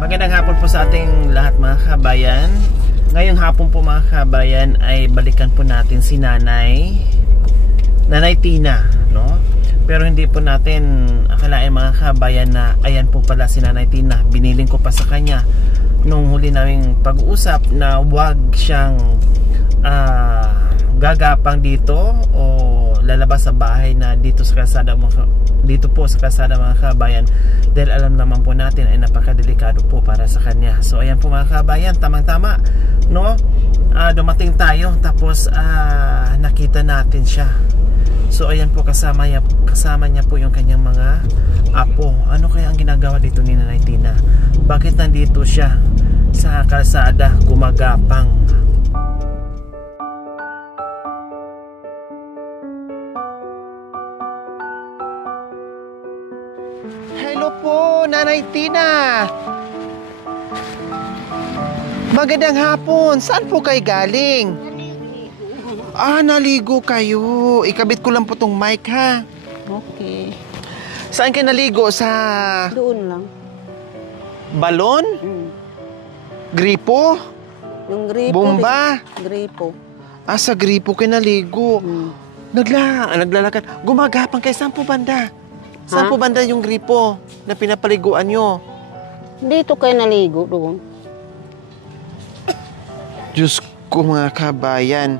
Magandang hapon po sa ating lahat mga kabayan. Ngayong hapon po mga kabayan ay balikan po natin si Nanay Tina, no? Pero hindi po natin akalain mga kabayan na ayan po pala si Nanay Tina. Biniling ko pa sa kanya nung huli naming pag-uusap na wag siyang gagapang dito o lalabas sa bahay na dito sa kalsada mga kabayan, dahil alam naman po natin ay napakadelikado po para sa kanya. So ayan po mga kabayan, tamang-tama, no? Dumating tayo tapos nakita natin siya. So ayan po, kasama niya po yung kanyang mga apo. Ano kaya ang ginagawa dito ni Nanay Tina? Bakit nandito siya sa kalsada gumagapang? Hello po, Nanay Tina. Magandang hapon. Saan po kayo galing? Naligo kayo. Ikabit ko lang po tong mic, ha? Okay. Saan kayo naligo? Sa... Doon lang. Balon? Gripo? Yung gripo. Bomba? Gripo. Sa gripo kayo naligo. Naglalakad. Gumagapang kayo. Saan po banda? Saan po banda yung gripo na pinapaliguan nyo? Dito kayo naligo doon. Diyos ko mga kabayan,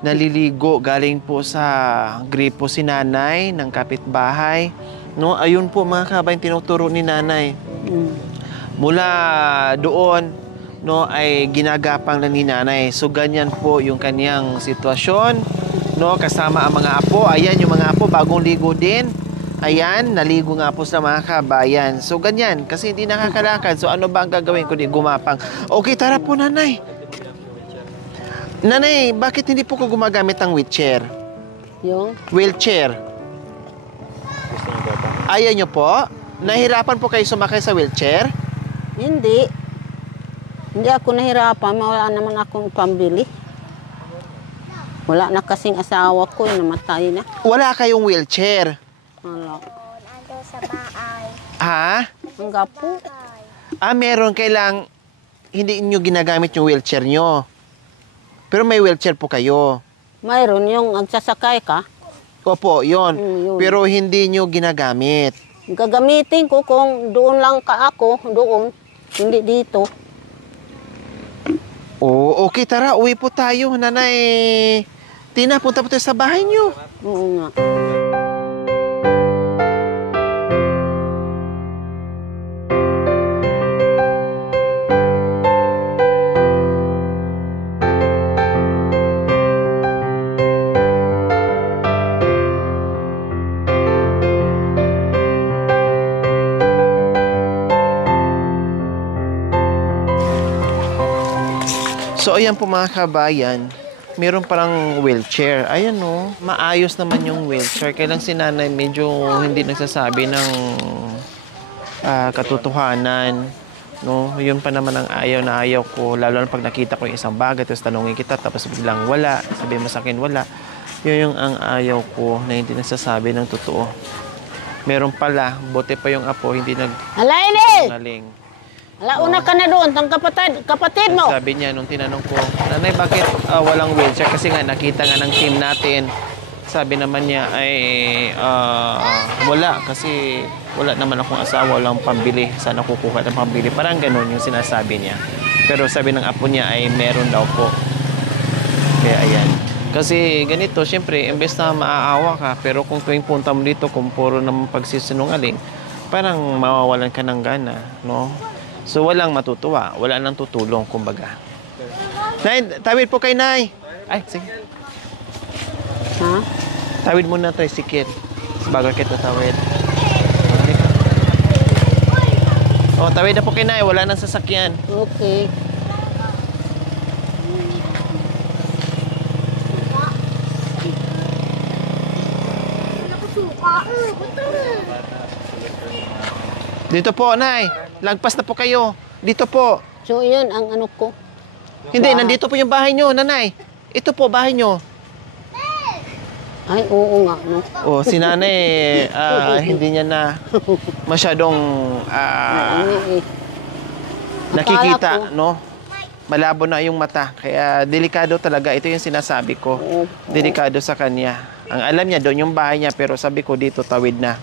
naliligo galing po sa gripo si Nanay ng kapitbahay. No, ayun po mga kabayan, tinuturo ni Nanay. Mula doon, no, ay ginagapang na ni Nanay. So ganyan po yung kanyang sitwasyon, no, kasama ang mga apo. Ayan yung mga apo, bagong ligo din. Ayan, naligo nga po sa mga kabayan. So, ganyan. Kasi hindi nakakalakad. So, ano ba ang gagawin ko? Di gumapang. Okay, tara po, Nanay. Nanay, bakit hindi po ko gumagamit ang wheelchair? Yung? Wheelchair. Ayaw nyo po? Nahirapan po kayo sumakay sa wheelchair? Hindi. Hindi ako nahirapan. Wala naman akong pambili. Wala na kasing asawa ko. Namatay na. Wala kayong wheelchair? Wala. Ando sa bahay. Ha? Ang gapo. Meron kailang hindi nyo ginagamit yung wheelchair nyo. Pero may wheelchair po kayo. Mayroon yung agsasakay ka. Opo, yun. Yun. Pero hindi nyo ginagamit. Gagamitin ko kung doon lang ka ako. Doon. Hindi dito. Oo, okay, tara. Uwi po tayo, Nanay Tina. Punta po tayo sa bahay nyo. Oo nga. So, ayan po mga kabayan, meron parang wheelchair. Ayan no, maayos naman yung wheelchair. Kailang si Nanay medyo hindi nagsasabi ng katotohanan. No? Yun pa naman ang ayaw na ayaw ko. Lalo na pag nakita ko yung isang bagay, tapos tanungin kita, tapos biglang wala. Sabihin mo sa akin, wala. Yun yung ang ayaw ko na hindi nagsasabi ng totoo. Meron pala, bote pa yung apo, hindi nag-naling. Launa ka na doon, tang kapatid mo. Sabi niya nung tinanong ko, Nanay, bakit walang wheelchair? Kasi nga nakita nga ng team natin. Sabi naman niya ay wala kasi wala naman akong asawa, walang pambili. Sana kukuha ng pambili. Parang ganun yung sinasabi niya. Pero sabi ng apo niya ay meron daw po. Kaya ayan. Kasi ganito, syempre, imbes na maaawa ka, pero kung tuwing punta mo dito, kung puro naman pagsisinungaling, parang mawawalan ka ng gana, no? So, walang matutuwa. Wala nang tutulong, kumbaga. Nay, tawid po kay Nay. Ay, sige. Ha? Tawid muna, tricycle. Bago kita tawid. Oh, tawid na po kay Nay. Wala nang sasakyan. Okay. Dito po, Nay. Lagpas na po kayo. Dito po. So, yun ang ano ko. Hindi, nandito po yung bahay nyo, Nanay. Ito po, bahay nyo. Ay, oo nga, no? Oh, si Nanay, hindi niya na masyadong nakikita, no? Malabo na yung mata. Kaya delikado talaga. Ito yung sinasabi ko. Delikado sa kanya. Ang alam niya, doon yung bahay niya. Pero sabi ko, dito, tawid na.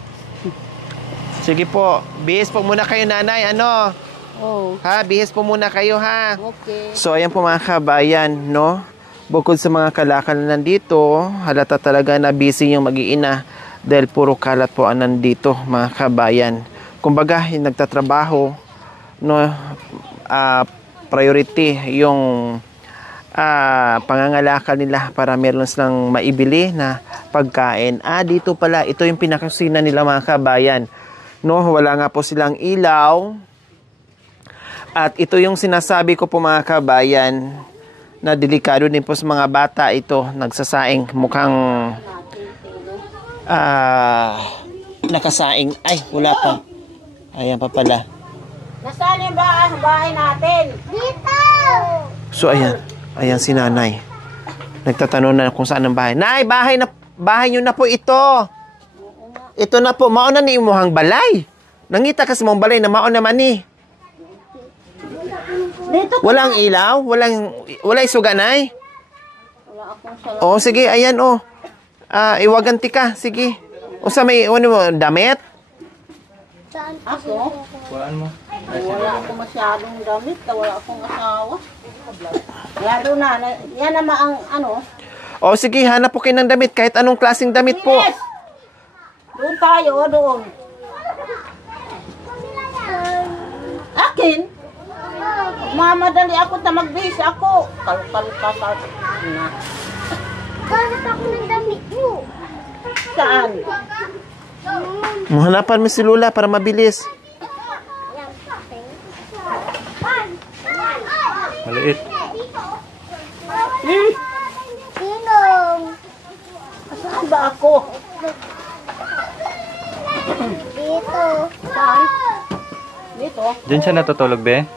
Sige po. Bihis po muna kayo, Nanay. Ano? Oh, Ha? Bihis po muna kayo, ha? okay. So, ayan po mga kabayan, no? Bukod sa mga kalakal na nandito, halata talaga na busy yung mag-iina dahil puro kalat po ang nandito, mga kabayan. Kumbaga, yung nagtatrabaho, no, priority yung pangangalakal nila para meron silang maibili na pagkain. Dito pala, ito yung pinakakusina nila, mga kabayan. No, wala nga po silang ilaw. At ito yung sinasabi ko po, mga kabayan, na delikado din po sa mga bata ito, nagsasaing, mukhang nakasaing. Ay, wala pa. Ayan pa pala. Nasaan yung bahay natin? Dito! So, ayan. Ayan si Nanay. Nagtatanong na kung saan ang bahay. Nay, bahay nyo na po ito. Ito na po. Mauna ni imuhang balay. Nangita kasi mong balay na mauna man ni. Dito. Walang ilaw? Walang suga, Nay? Wala akong sala. Oh, sige, ayan, oh. Iwaganti ka, sige. O sa may, ano mo, damit? Saan Ako? Wala akong masyadong damit. Wala akong asawa. Lalo na. Yan naman ang ano. O sige, hanap po kayo ng damit, kahit anong klaseng damit po. Yes! Doon tayo, doon. Akin? Mamadali ako na magbihis ako. Kalkal na. Bakit ako ng damit mo? Saan? Mahanapan mo si Lula para mabilis. Maliit. Sinong? Saan ba ako? Dito. Saan? Dito? Diyan siya natutulog, be?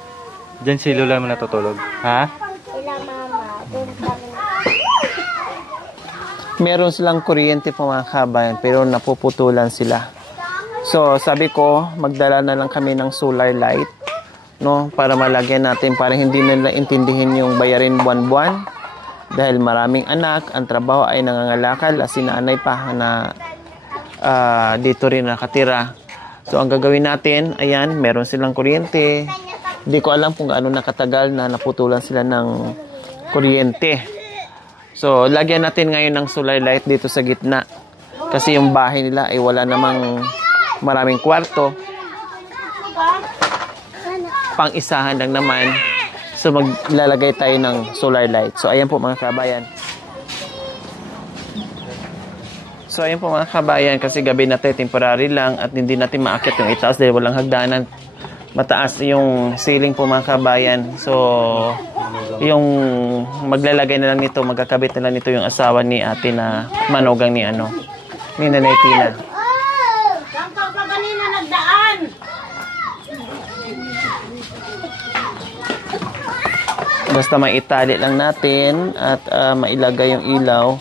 Diyan si Lula mo natutulog. Ha? Sila mama. Doon kami. Meron silang kuryente po, mga kabayan, pero napuputulan sila. So, sabi ko, magdala na lang kami ng solar light, no, para malagyan natin, para hindi nila intindihin yung bayarin buwan-buwan. Dahil maraming anak, ang trabaho ay nangangalakal, as sinanay pa na dito rin nakatira. So, ang gagawin natin, ayan, meron silang kuryente. Hindi ko alam kung gaano nakatagal na naputulan sila ng kuryente. So, lagyan natin ngayon ng solar light dito sa gitna. Kasi yung bahay nila ay wala namang maraming kwarto. Pang-isahan lang naman. So, maglalagay tayo ng solar light. So, ayan po mga kabayan. So, ayan po mga kabayan. Kasi gabi natin, temporary lang. At hindi natin maakyat yung itaas dahil walang hagdanan. Mataas yung ceiling po mga kabayan. So, yung maglalagay na lang nito, magkakabit na lang nito yung asawa ni ate na manugang ni Nanay Tina. Saan ka pa kanina nagdaan? Basta maitali lang natin at mailagay yung ilaw.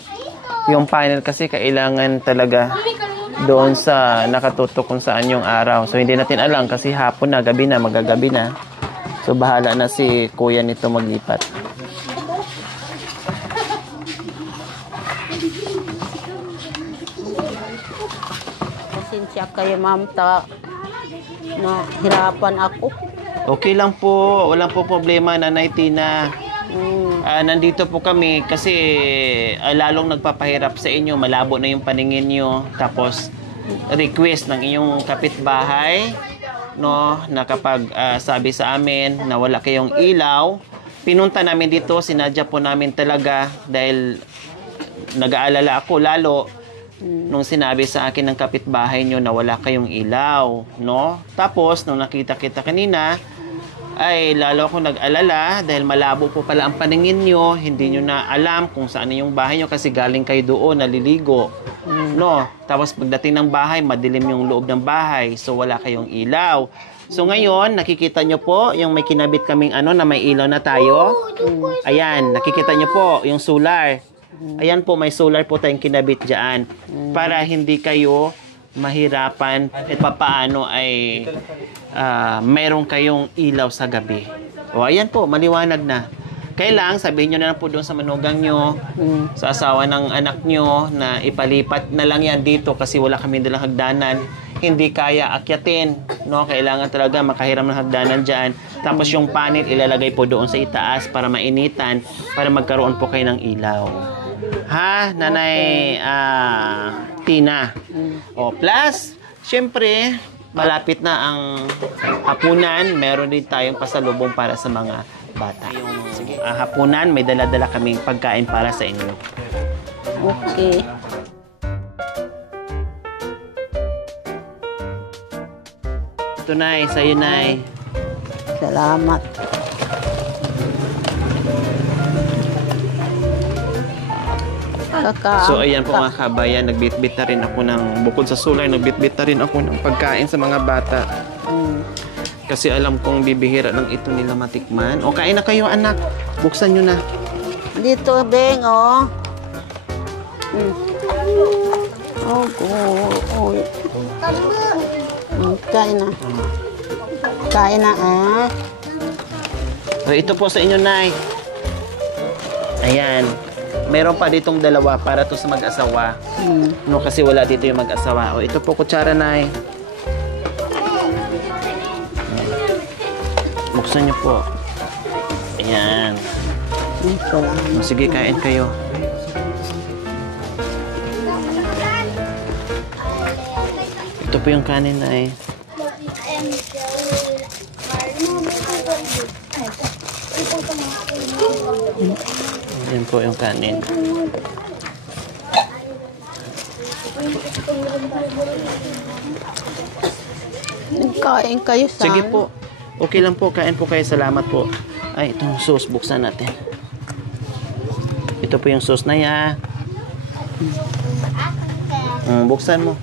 Yung panel kasi kailangan talaga doon sa nakatutok kung saan yung araw. So, hindi natin alam kasi hapon na, gabi na, magagabi na. So bahala na si kuya nito maglipat. Pasensya kayo, ma'am, na hirapan ako. Okay lang po, walang po problema, Nanay Tina. Nandito po kami kasi lalong nagpapahirap sa inyo, malabo na yung paningin nyo. Tapos request ng inyong kapitbahay, no, na kapag sabi sa amin na wala kayong ilaw, pinunta namin dito, sinadya po namin talaga dahil nag-aalala ako lalo nung sinabi sa akin ng kapitbahay nyo na wala kayong ilaw, no? Tapos nung nakita kita kanina, ay lalo ako nag-alala dahil malabo po pala ang paningin nyo, hindi nyo na alam kung saan yung bahay nyo kasi galing kayo doon, naliligo. No? Tapos pagdating ng bahay, madilim yung loob ng bahay, so wala kayong ilaw. So ngayon, nakikita nyo po yung may kinabit kaming na may ilaw na tayo. Ayan, nakikita nyo po yung solar. Ayan po, may solar po tayong kinabit dyan para hindi kayo mahirapan at papaano ay mayroon kayong ilaw sa gabi. O ayan po, maliwanag na. Kailang sabihin nyo na lang po doon sa manugang nyo, sa asawa ng anak nyo na ipalipat na lang yan dito kasi wala kami dalang hagdanan. Hindi kaya akyatin, no? Kailangan talaga makahiram ng hagdanan dyan. Tapos yung panel ilalagay po doon sa itaas para mainitan, para magkaroon po kayo ng ilaw. Ha, Nanay Tina? O plus, syempre, malapit na ang hapunan. Meron din tayong pasalubong para sa mga bata. Yung hapunan, may dala-dala kaming pagkain para sa inyo. Okay. Ito, Nay. Sa'yo, Nay. Salamat. So, ayan po mga kabayan. Nagbitbit na rin ako ng, bukod sa solar, nagbitbit na rin ako ng pagkain sa mga bata. Kasi alam kong bibihira lang ito nila matikman. O, kain na kayo, anak. Buksan nyo na. Dito, Beng, oh. Kain na. Kain na, O, ito po sa inyo, Nay. Ayan. Meron pa ditong dalawa para to sa mag-asawa. No, kasi wala dito yung mag-asawa. O, ito po, kutsara, Nay. Buksan niyo po. Ayan. O, sige, kain kayo. Ito po yung kanin, Nay. Ayan po yung kanin. Kain kayo sa... Sige po. Okay lang po. Kain po kayo. Salamat po. Ay, itong sauce. Buksan natin. Ito po yung sauce na ya. Buksan mo.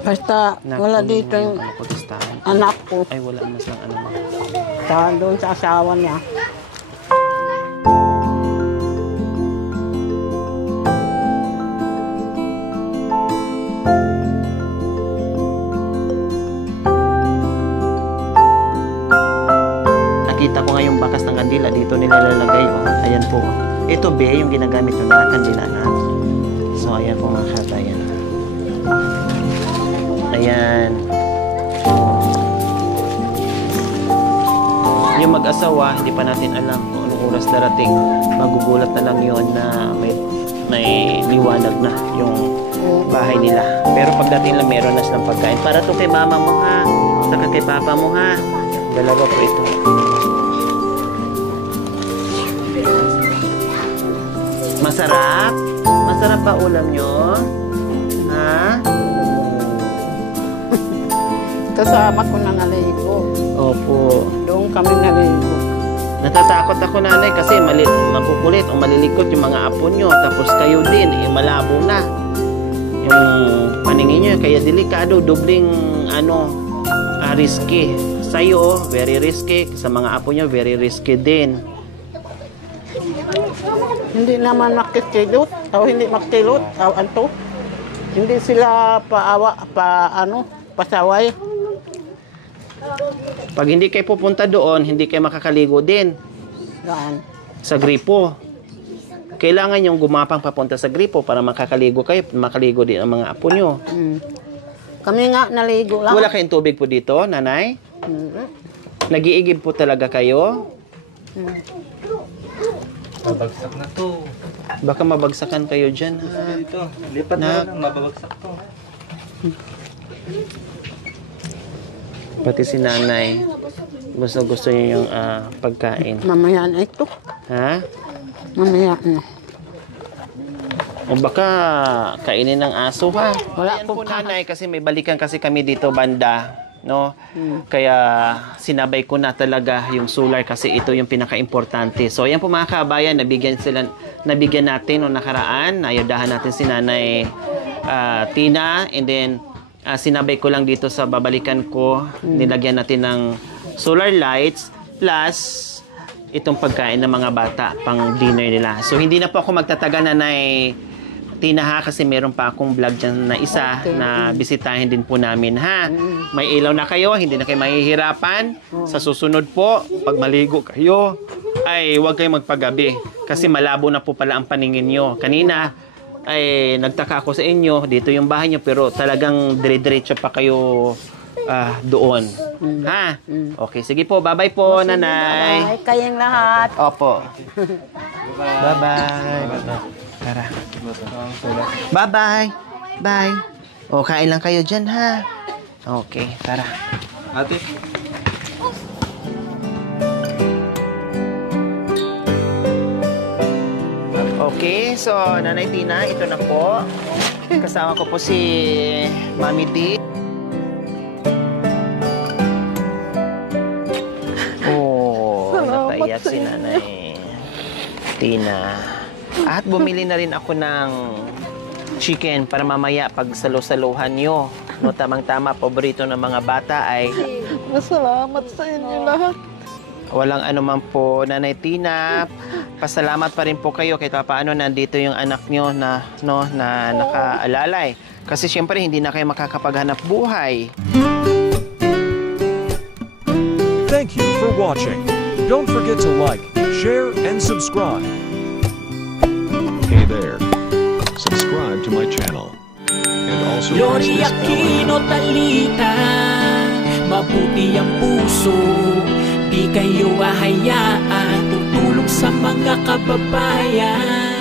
Basta wala dito yung anak ko. Ay, wala mas lang ano. Doon sa asawa niya. Nakita ko nga yung bakas ng kandila. Dito nilalagay. Oh, ayan po. Ito be, yung ginagamit yung kandila na. So, ayan po mga katayan. Ayan. Yung mag-asawa, hindi pa natin alam kung anong oras darating. Magugulat na lang yun na may liwanag na yung bahay nila. Pero pagdating lang, meron na silang pagkain. Para to kay mama mo ha. Saka kay papa mo ha. Dalawa po ito. Masarap? Masarap ba ulam nyo? Ha? Kasama ko na naligo. Opo. Doon kami naligo. Natatakot ako, Nanay, kasi makukulit o malilikot yung mga apo nyo. Tapos kayo din, malabo na. Yung paningin nyo, kaya delikado, dobling, risky. Sa'yo, very risky. Sa mga apo nyo, very risky din. Hindi naman makikilot. O hindi makilot. O anto. Hindi sila pasaway. Pag hindi kayo pupunta doon, hindi kayo makakaligo din Saan? sa gripo. Kailangan yung gumapang papunta sa gripo para makakaligo kayo, makaligo din ang mga apo nyo. Kami nga naligo lang. Wala kayong tubig po dito, nanay? Nag-iigib po talaga kayo? Babagsak na to. Baka mabagsakan kayo dyan, ha? Dito, lipat na lang, mababagsak to. Pati si nanay, gusto niyo yung pagkain. Mamaya na ito. Ha? Mamaya na. O baka kainin ng aso, ha? Wala Ayan po po, nanay, kasi may balikan kasi kami dito banda, no? Kaya sinabay ko na talaga yung solar kasi ito yung pinaka-importante. So, ayan po mga kabayan, nabigyan natin noong nakaraan, ayudahan natin si Nanay Tina, and then sinabay ko lang dito sa babalikan ko, nilagyan natin ng solar lights, plus itong pagkain ng mga bata pang dinner nila. So, hindi na po ako magtataga, Nanay Tina, ha, kasi meron pa akong vlog dyan na isa na bisitahin din po namin, ha. May ilaw na kayo, hindi na kayo mahihirapan. Sa susunod po, pag maligo kayo, ay huwag kayong magpagabi kasi malabo na po pala ang paningin nyo. Kanina, ay nagtaka ako sa inyo, dito yung bahay nyo, pero talagang dire-diretso pa kayo doon. Ha? Okay, sige po. Bye-bye po, nanay. Bye kayong lahat. Opo. Bye-bye. Tara. Bye-bye. Bye. O, kain lang kayo dyan, ha? Okay, tara. Ate. Okay, so Nanay Tina, ito na po. Kasama ko po si Mami D. Oh, nataiyak si Nanay Tina. At bumili na rin ako ng chicken para mamaya pag salo-saluhan nyo. No, tamang-tama, paborito ng mga bata ay Masalamat sa inyo lahat. walang anuman po, Nanay Tina. Pasalamat pa rin po kayo kahit paano nandito yung anak nyo na nakaalalay. Kasi syempre hindi na kayo makakapaghanap buhay. Thank you for watching. Don't forget to like, share, and subscribe. Hey there. Subscribe to my channel. And also press Lori this bell Aquino icon. Talita, mabuti ang puso, di kayo hahayaan, tutulong sa mga kababayan.